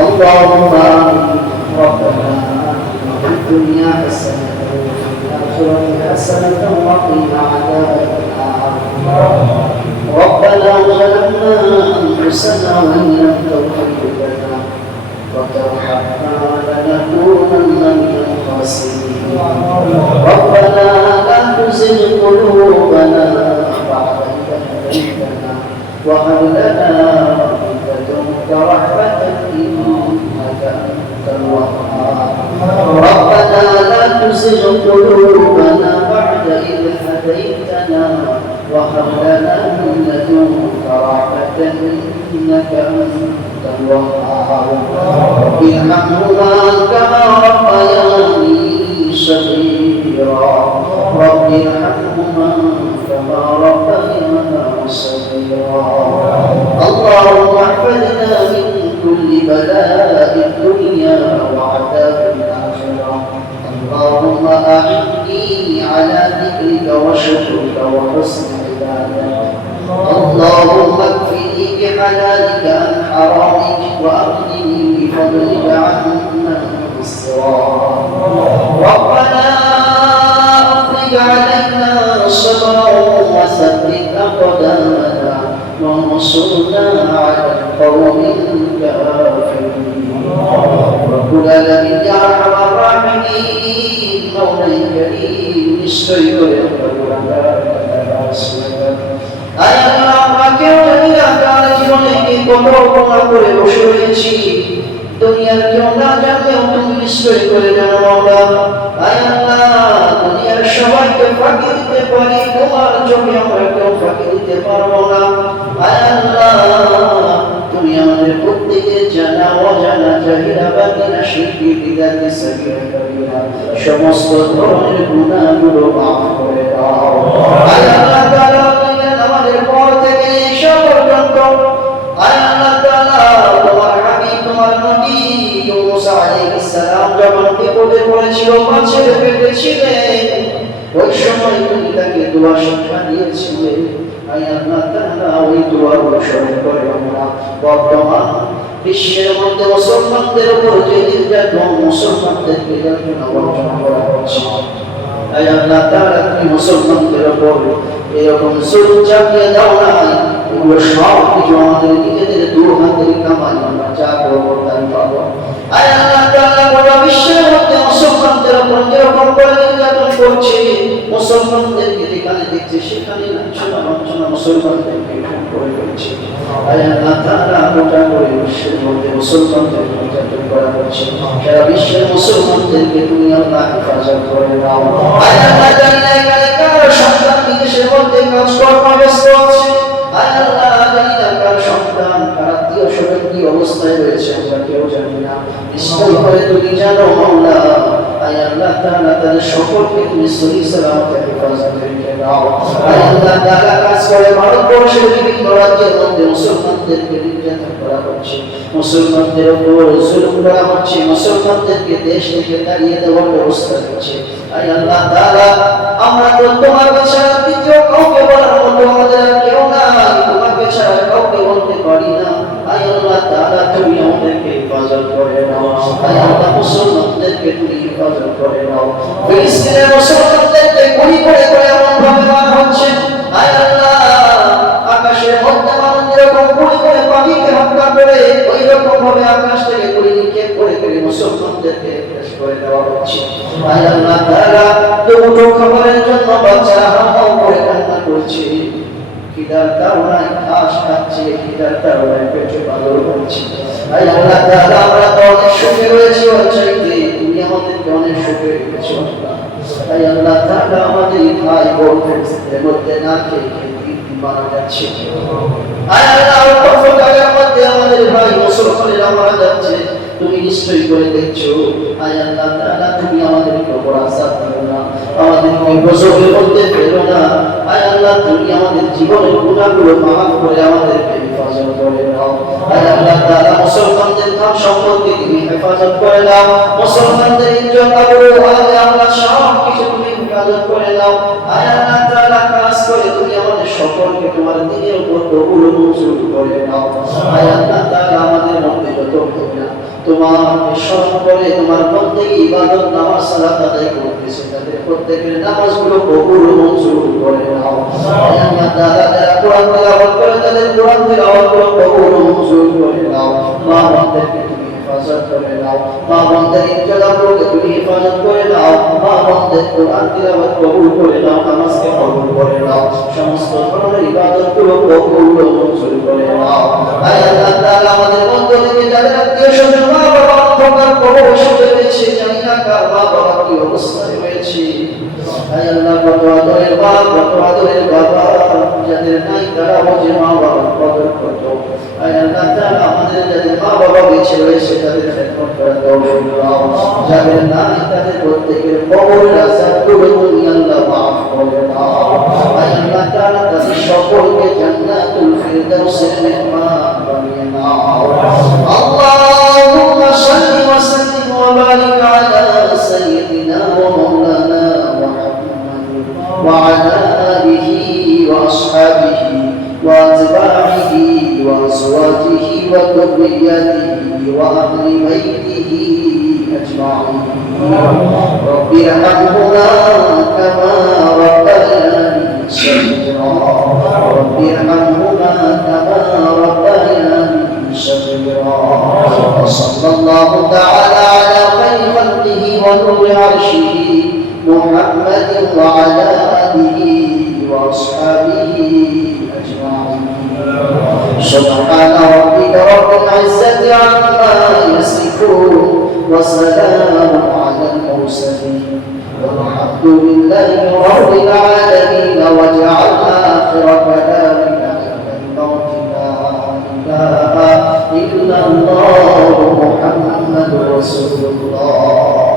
اللهم ربنا في الدنيا حسنة وفي الآخرة حسنة وقنا عذاب النار. ربنا ظلمنا أنفسنا وإن لم تغفر لنا وترحمنا لنكونن من الخاسرين. ربنا لا تزغ قلوبنا بعد إذ هديتنا وهب لنا من لدنك رحمة إنك أنت الوهاب. ربنا لا تزغ قلوبنا بعد إذ هديتنا وهب لنا من لدنك رحمة إنك أنت الوهاب. رب ارحمهما كما ربياني صغيرا. رب ارحمهما كما ربيانا صغيرا. اللهم احفظنا من كل بلاء الدنيا وعذاب الآخرة. اللهم أعني على ذكرك وشكرك وحسن عبادتك. اللهم اكفني بحلالك عن حرامك وأغنني بفضلك عمن سواك. ربنا أفرج علينا صبرا وثبت أقدامنا وانصرنا على القوم الكافرين. رب العالمين يا أرحم الراحمين مولاي الكريم নিশ্চয়ই করে আমরা কেউ জানি না কার জীবনে কি কত অপমান করে বসে রয়েছি। দুনিয়ার কেউ না জানলেও তুমি নিশ্চয়ই করে জানো মাওলা। আয় আল্লাহ, দুনিয়ার সবাইকে ফাঁকি দিতে পারি, তোমার চোখে আমরা কেউ ফাঁকি দিতে পারবো না। আয় আল্লাহ, তুমি আমাদের প্রত্যেকে জানা অজানা জাহিরা বাতিনা শিরকি বিদাতি সগীরা কবিরা সমস্ত ধরনের গুনাহগুলো মাফ করে দাও। আয় আল্লাহ তাআলা, আমাদের পর থেকে ঈশা পর্যন্ত আয় আল্লাহ তাআলা তোমার হাবিব তোমার নবী মুসা আলাইহিস সালাম যখন বিপদে পড়েছিল, মাছের পেটে ছিলেন, ওই সময় তুমি তাকে দোয়া শিক্ষা দিয়েছিলে। আয় আল্লাহ তাআলা ওই দোয়াগুলো স্মরণ করে আমরা বর্তমান বিশ্বের মধ্যে মুসলমানদের উপর যে নির্যাতন, মুসলমানদেরকে যন্ত্রণা বঞ্চনা করা হচ্ছে, আয় আল্লাহ তাআলা তুমি মুসলমানদের উপর এরকম জুলুম চাপিয়ে দাও না। এগুলো সব কিছু আমাদের নিজেদের দু হাতের কামাই, আমরা যা করবো তাই পাবো। আয় আল্লাহ তাআলা গোটা বিশ্বের মধ্যে মুসলমানদের উপর যেরকম করে নির্যাতন করছে, মুসলমানদেরকে যেখানে দেখছে সেখানে লাঞ্ছনা বঞ্চনা মুসলমানদেরকে করে ফেলছে। আয় আল্লাহ তাআলা গোটা করে বিশ্বের মধ্যে মুসলমানদের নির্যাতন করা হচ্ছে, সারা বিশ্বের মুসলমানদেরকে তুমি আল্লাহ হেফাজত করে দাও। আয় আল্লাহ জানি না এখানে কারো সন্তান বিদেশের মধ্যে কাজকর্ম ব্যস্ত আছে। আয় আল্লাহ জানি না কার সন্তান কার আত্মীয় স্বজন কি অবস্থায় রয়েছে, আমরা কেউ জানি না, নিশ্চয় করে তুমি জানো মাওলা। আয় আল্লাহ তাআলা তাদের সকলকে তুমি সহি সালামতে হেফাজত রেখে দাও। আয় আল্লাহ তাআলা কাজ করে ভারতবর্ষের বিভিন্ন রাজ্যের মধ্যে মুসলমানদেরকে নির্যাতন করা হচ্ছে, মুসলমানদের উপর জুলুম করা হচ্ছে, মুসলমানদেরকে দেশ থেকে তাড়িয়ে দেওয়ার ব্যবস্থা হচ্ছে। আয় আল্লাহ তাআলা, আমরা তো তোমাকে ছাড়া দ্বিতীয় কাউকে বলার মতো আমাদের কেউ নাই, তোমাকে ছাড়া কাউকে বলতে পারি না। আয় আল্লাহ তাআলা তুমি আমাদেরকে হেফাজত করে নাও। আয় আল্লাহ মুসলমানদেরকে তুমি হেফাজত করে নাও। ফিলিস্তিনের মুসলমানদেরকে গুলি করে করে এমন ভাবে মারা হচ্ছে, আয় আল্লাহ আকাশের মধ্যে মানুষ যেরকম গুলি করে পাখিকে হত্যা করে, ওই রকম ভাবে আকাশ থেকে গুলি নিক্ষেপ করে করে মুসলমানদেরকে শেষ করে দেওয়া হচ্ছে। আয় আল্লাহ তাআলা, দুটো খাবারের জন্য বাচ্চারা হাওমাও করে কান্না করছে, খিদার তাড়নায় ঘাস খাচ্ছে, খিদার তাড়নায় পেটে পাগল হচ্ছে। আয় আল্লাহ তাআলা, আমরা তো অনেক সুখে রয়েছি, ওর চাইতে তুমি আমাদেরকে অনেক সুখে রেখেছো। আয় আল্লাহ তাআলা, আমাদের ভাই বোনদের মধ্যে না খেয়ে মারা যাচ্ছে। আয় আল্লাহ, অল্পকালের মধ্যে আমাদের ভাই মুসলমানেরা মারা যাচ্ছে, তুমি নিশ্চয়ই করে দেখছো। আয় আল্লাহ তাআলা, তুমি আমাদেরকে উপর আযাব দিও না, আমাদেরকে গজবের মধ্যে ফেলো না। আয় আল্লাহ, তুমি আমাদের জীবনের গুনাহগুলো মাফ করে আমাদেরকে হেফাজত করে নাও। আয় আল্লাহ তাআলা, মুসলমানদের ধন সম্পদকে তুমি হেফাজত করে নাও, মুসলমানদের ইজ্জত আবরু আলে আল্লাহ সব কিছু তুমি হেফাজত করে নাও। আয় আল্লাহ তাআলা, কাজ করে তুমি আমাদের সকলকে তোমার দ্বীনের উপর কবুল ও মঞ্জুর করে নাও। আয় আল্লাহ তাআলা, আমাদের মধ্যে যত তোমাকে স্মরণ করে তোমার বন্দেগী ইবাদত নামাজ সালাত আদায় করতেছে তাদের প্রত্যেকের নামাজগুলো কবুল ও মঞ্জুর করে নাও। আল্লাহ তাআলা যারা কোরআন তেলাওয়াত করে তাদের কোরআন তেলাওয়াতগুলো কবুল ও মঞ্জুর করে নাও। মা বোনদেরকে তুমি হেফাজত করে নাও, মা বোনদের ইনকালাগুলোকে তুমি হেফাজত করে নাও, মা বোনদের কোরআন তেলাওয়াত কবুল করে নাও, নামাজকে কবুল করে নাও, সমস্ত ধরনের ইবাদতগুলো কবুল ও মঞ্জুর করে নাও। আল্লাহ তাআলা আমাদের মধ্য থেকে যাদের আত্মীয়-স্বজন মা বাবা অন্ধকার প্রবেশে রয়েছে, জানি না কার মা বাবা কি অবস্থায় রয়েছে। আল্লাহ কত আদরের মা, কত আদরের বাবা, যাদের নাই তারা বোঝে মা বাবার কদর কত। আল্লাহ তাআলা আমাদের যাদের মা বাবা বেঁচে রয়েছে তাদের খেদমত করার তৌফিক দাও, যাদের নাই তাদের প্রত্যেকের কবরের আযাবগুলো তুমি আল্লাহ মাফ করে দাও। আল্লাহ তাআলা তাদের সকলকে জান্নাতুল ফিরদাউসের মেহমান বানিয়ে নাও। اللهم صل وسلم وبارك على سيدنا ومولانا محمد وعلى آله وأصحابه وأتباعه وأزواجه وذريته وأهل بيته أجمعين. رب ارحمهما كما ربياني صغيرا، رب ارحمهما كما ربياني صغيرا. وصلى الله تعالى على خير خلقه ونور عرشه محمد وعلى آله وأصحابه أجمعين. سبحان ربك رب العزة عما يصفون وسلام على المرسلين والحمد لله رب العالمين. واجعل آخر كلامنا عند الموت لا إله إلا الله محمد رسول الله.